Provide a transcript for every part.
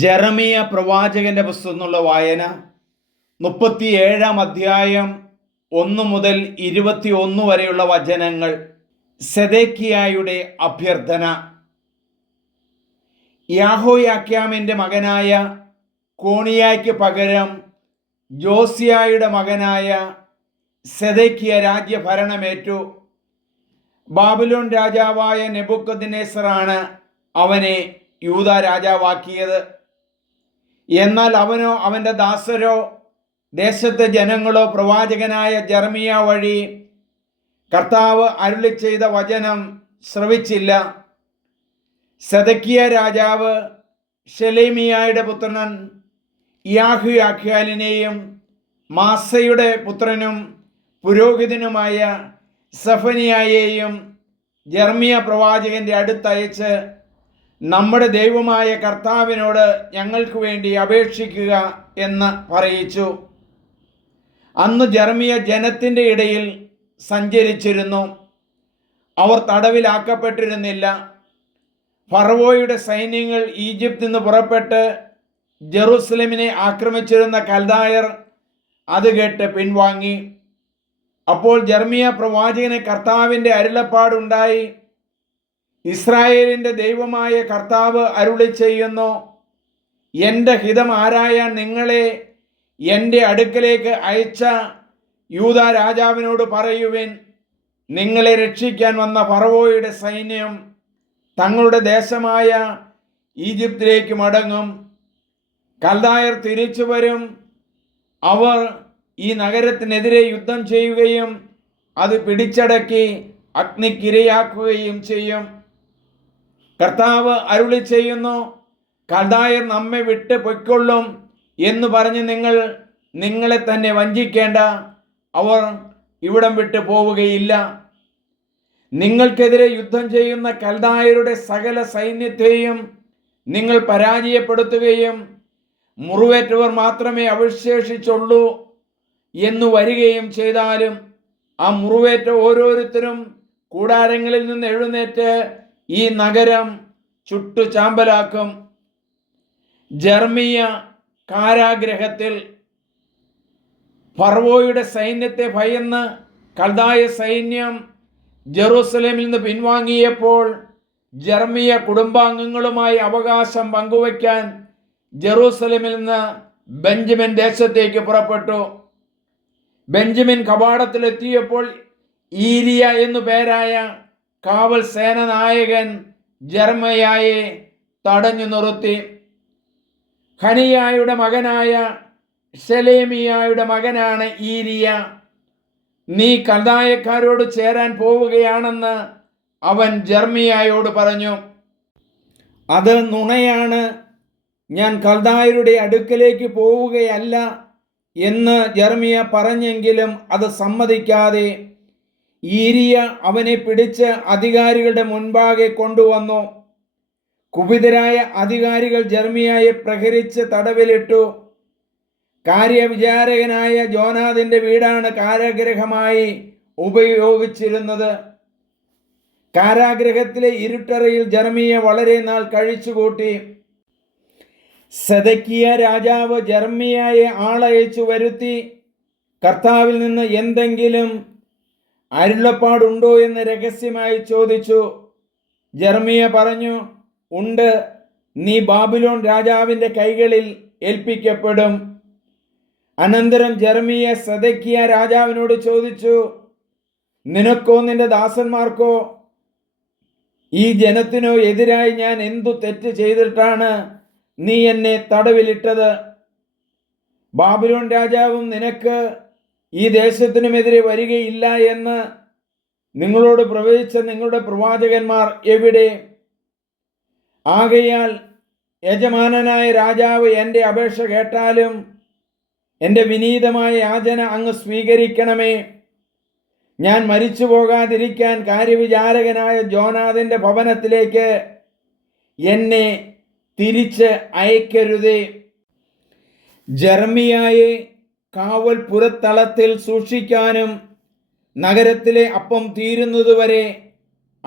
ജെറമിയ പ്രവാചകന്റെ പുസ്തകം എന്നുള്ള വായന മുപ്പത്തിയേഴാം അധ്യായം ഒന്ന് മുതൽ ഇരുപത്തി ഒന്ന് വരെയുള്ള വചനങ്ങൾ സെദേക്കിയായുടെ അഭ്യർത്ഥന. യാഹോയാക്യാമിന്റെ മകനായ കോണിയായ്ക്ക് പകരം ജോസിയായുടെ മകനായ സെദേക്കിയ രാജ്യഭരണമേറ്റു. ബാബിലോൺ രാജാവായ നെബുക്കദിനേസറാണ് അവനെ യൂത രാജാവാക്കിയത്. എന്നാൽ അവനോ അവന്റെ ദാസരോ ദേശത്തെ ജനങ്ങളോ പ്രവാചകനായ ജർമിയ വഴി കർത്താവ് അരുളി ചെയ്ത വചനം ശ്രവിച്ചില്ല. സദക്കിയ രാജാവ് ഷെലേമിയായുടെ യാഹു യാഖ്യാലിനെയും മാസയുടെ പുത്രനും പുരോഹിതനുമായ സഫനിയായെയും ജർമിയ പ്രവാചകന്റെ അടുത്തയച്ച് നമ്മുടെ ദൈവമായ കർത്താവിനോട് ഞങ്ങൾക്ക് വേണ്ടി അപേക്ഷിക്കുക എന്ന് പറയിച്ചു. അന്ന് ജർമിയ ജനത്തിന്റെ ഇടയിൽ സഞ്ചരിച്ചിരുന്നു. അവർ തടവിലാക്കപ്പെട്ടിരുന്നില്ല. ഫറവോയുടെ സൈന്യങ്ങൾ ഈജിപ്തിൽ നിന്ന് പുറപ്പെട്ട് ജെറൂസലമിനെ ആക്രമിച്ചിരുന്ന കൽദായർ അത് കേട്ട് പിൻവാങ്ങി. അപ്പോൾ ജർമിയ പ്രവാചകന് കർത്താവിന്റെ അരുളപ്പാടുണ്ടായി. ഇസ്രായേലിന്റെ ദൈവമായ കർത്താവ് അരുളി ചെയ്യുന്നു എന്റെ ഹിതം ആരായ നിങ്ങളെ എന്റെ അടുക്കലേക്ക് അയച്ച യൂത രാജാവിനോട് പറയുവിൻ നിങ്ങളെ രക്ഷിക്കാൻ വന്ന ഫറവോയുടെ സൈന്യം തങ്ങളുടെ ദേശമായ ഈജിപ്തിലേക്ക് മടങ്ങും. കൽദായർ തിരിച്ചു വരും. അവർ ഈ നഗരത്തിനെതിരെ യുദ്ധം ചെയ്യുകയും അത് പിടിച്ചടക്കി അഗ്നിക്കിരയാക്കുകയും ചെയ്യും. കർത്താവ് അരുളി ചെയ്യുന്നു കൽദായർ നമ്മെ വിട്ട് പൊയ്ക്കൊള്ളും എന്ന് പറഞ്ഞ് നിങ്ങൾ നിങ്ങളെ തന്നെ വഞ്ചിക്കേണ്ട. അവർ ഇവിടം വിട്ട് പോവുകയില്ല. നിങ്ങൾക്കെതിരെ യുദ്ധം ചെയ്യുന്ന കൽദായരുടെ സകല സൈന്യത്തെയും നിങ്ങൾ പരാജയപ്പെടുത്തുകയും മുറിവേറ്റവർ മാത്രമേ അവശേഷിച്ചുള്ളൂ എന്ന് വരികയും ചെയ്താലും ആ മുറിവേറ്റ ഓരോരുത്തരും കൂടാരങ്ങളിൽ നിന്ന് എഴുന്നേറ്റ് ഈ നഗരം ചുട്ടു ചാമ്പലാക്കും. ജർമിയ കാരാഗ്രഹത്തിൽ ഫർവോയുടെ സൈന്യത്തെ ഭയന്ന് കൽദായ സൈന്യം ജെറൂസലേമിൽ നിന്ന് പിൻവാങ്ങിയപ്പോൾ ജർമിയ കുടുംബാംഗങ്ങളുമായി അവകാശം പങ്കുവയ്ക്കാൻ ജെറൂസലേമിൽ നിന്ന് ബെഞ്ചമിൻ ദേശത്തേക്ക് പുറപ്പെട്ടു. ബെഞ്ചമിൻ കവാടത്തിലെത്തിയപ്പോൾ ഈരിയ എന്നു പേരായ കാവൽ സേന നായകൻ ജർമ്മയായെ തടഞ്ഞു നിർത്തി. ഖനിയായുടെ മകനായ ഷെലേമിയായുടെ മകനാണ് ഈരിയ. നീ കൽദായക്കാരോട് ചേരാൻ പോവുകയാണെന്ന് അവൻ ജർമിയായോട് പറഞ്ഞു. അത് നുണയാണ്. ഞാൻ കൽദായരുടെ അടുക്കലേക്ക് പോവുകയല്ല എന്ന് ജർമിയ പറഞ്ഞെങ്കിലും അത് സമ്മതിക്കാതെ ഈരിയ അവനെ പിടിച്ച് അധികാരികളുടെ മുൻപാകെ കൊണ്ടുവന്നു. കുപിതരായ അധികാരികൾ ജർമിയായെ പ്രഹരിച്ച് തടവിലിട്ടു. കാര്യവിചാരകനായ ജോനാഥിന്റെ വീടാണ് കാരാഗ്രഹമായി ഉപയോഗിച്ചിരുന്നത്. കാരാഗ്രഹത്തിലെ ഇരുട്ടറയിൽ ജർമിയ വളരെ നാൾ കഴിച്ചുകൂട്ടി. സദക്കിയ രാജാവ് ജർമിയായെ ആളയച്ചു വരുത്തി. കർത്താവിൽ നിന്ന് എന്തെങ്കിലും അരുളപ്പാടുണ്ടോ എന്ന് രഹസ്യമായി ചോദിച്ചു. ജർമിയ പറഞ്ഞു ഉണ്ട്. നീ ബാബിലോൺ രാജാവിന്റെ കൈകളിൽ ഏൽപ്പിക്കപ്പെടും. അനന്തരം ജർമിയ സദക്കിയ രാജാവിനോട് ചോദിച്ചു നിനക്കോ നിന്റെ ദാസന്മാർക്കോ ഈ ജനത്തിനോ എതിരായി ഞാൻ എന്തു തെറ്റ് ചെയ്തിട്ടാണ് നീ എന്നെ തടവിലിട്ടത്? ബാബിലോൺ രാജാവും നിനക്ക് ഈ ദേശത്തിനുമെതിരെ വരികയില്ല എന്ന് നിങ്ങളോട് പ്രവചിച്ച നിങ്ങളുടെ പ്രവാചകന്മാർ എവിടെ? ആകയാൽ യജമാനനായ രാജാവ് എന്റെ അപേക്ഷ കേട്ടാലും എന്റെ വിനീതമായ യാചന അങ്ങ് സ്വീകരിക്കണമേ. ഞാൻ മരിച്ചു പോകാതിരിക്കാൻ കാര്യവിചാരകനായ ജോനാഥിന്റെ ഭവനത്തിലേക്ക് എന്നെ തിരിച്ച് അയക്കരുതേ. ജർമിയായെ കാവൽ പുരത്തളത്തിൽ സൂക്ഷിക്കാനും നഗരത്തിലെ അപ്പം തീരുന്നതുവരെ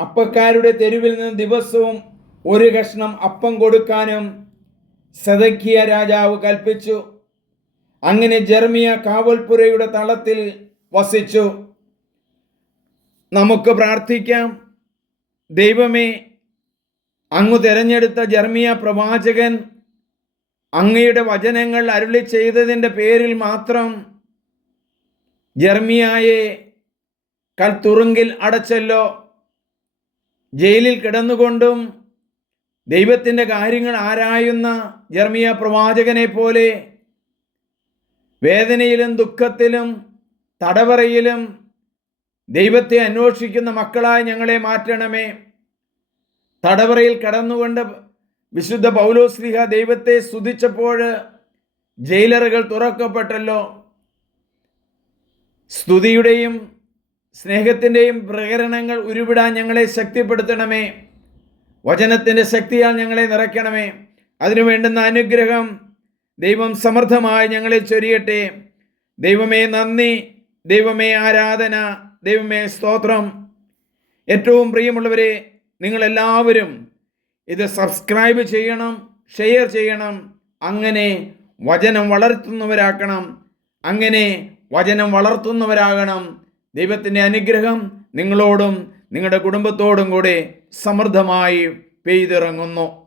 അപ്പക്കാരുടെ തെരുവിൽ നിന്ന് ദിവസവും ഒരു കഷ്ണം അപ്പം കൊടുക്കാനും സദക്കിയ രാജാവ് കൽപ്പിച്ചു. അങ്ങനെ ജർമിയ കാവൽപുരയുടെ തളത്തിൽ വസിച്ചു. നമുക്ക് പ്രാർത്ഥിക്കാം. ദൈവമേ അങ്ങ് തിരഞ്ഞെടുത്ത ജർമിയ പ്രവാചകൻ അങ്ങയുടെ വചനങ്ങൾ അരുളി ചെയ്തതിന്റെ പേരിൽ മാത്രം ജർമിയായെ കൽത്തുറുങ്കിൽ അടച്ചല്ലോ. ജയിലിൽ കിടന്നുകൊണ്ടും ദൈവത്തിന്റെ കാര്യങ്ങൾ ആരായുന്ന ജർമിയ പ്രവാചകനെ പോലെ വേദനയിലും ദുഃഖത്തിലും തടവറയിലും ദൈവത്തെ അന്വേഷിക്കുന്ന മക്കളായി ഞങ്ങളെ മാറ്റണമേ. തടവറയിൽ കടന്നുകൊണ്ട് വിശുദ്ധ പൗലോസ്ലിഹ ദൈവത്തെ സ്തുതിച്ചപ്പോൾ ജയിലറുകൾ തുറക്കപ്പെട്ടല്ലോ. സ്തുതിയുടെയും സ്നേഹത്തിന്റെയും പ്രകരണങ്ങൾ ഉരുവിടാൻ ഞങ്ങളെ ശക്തിപ്പെടുത്തണമേ. വചനത്തിന്റെ ശക്തിയാൽ ഞങ്ങളെ നിറയ്ക്കണമേ. അതിനു വേണ്ടുന്ന അനുഗ്രഹം ദൈവം സമർത്ഥമായി ഞങ്ങളെ ചൊരിയട്ടെ. ദൈവമേ നന്ദി ദൈവമേ ആരാധന ദൈവമേ സ്തോത്രം. ഏറ്റവും പ്രിയമുള്ളവരെ നിങ്ങളെല്ലാവരും ഇത് സബ്സ്ക്രൈബ് ചെയ്യണം ഷെയർ ചെയ്യണം അങ്ങനെ വചനം വളർത്തുന്നവരാക്കണം അങ്ങനെ വചനം വളർത്തുന്നവരാകണം. ദൈവത്തിന്റെ അനുഗ്രഹം നിങ്ങളോടും നിങ്ങളുടെ കുടുംബത്തോടും കൂടെ സമൃദ്ധമായി പെയ്തിറങ്ങുന്നു.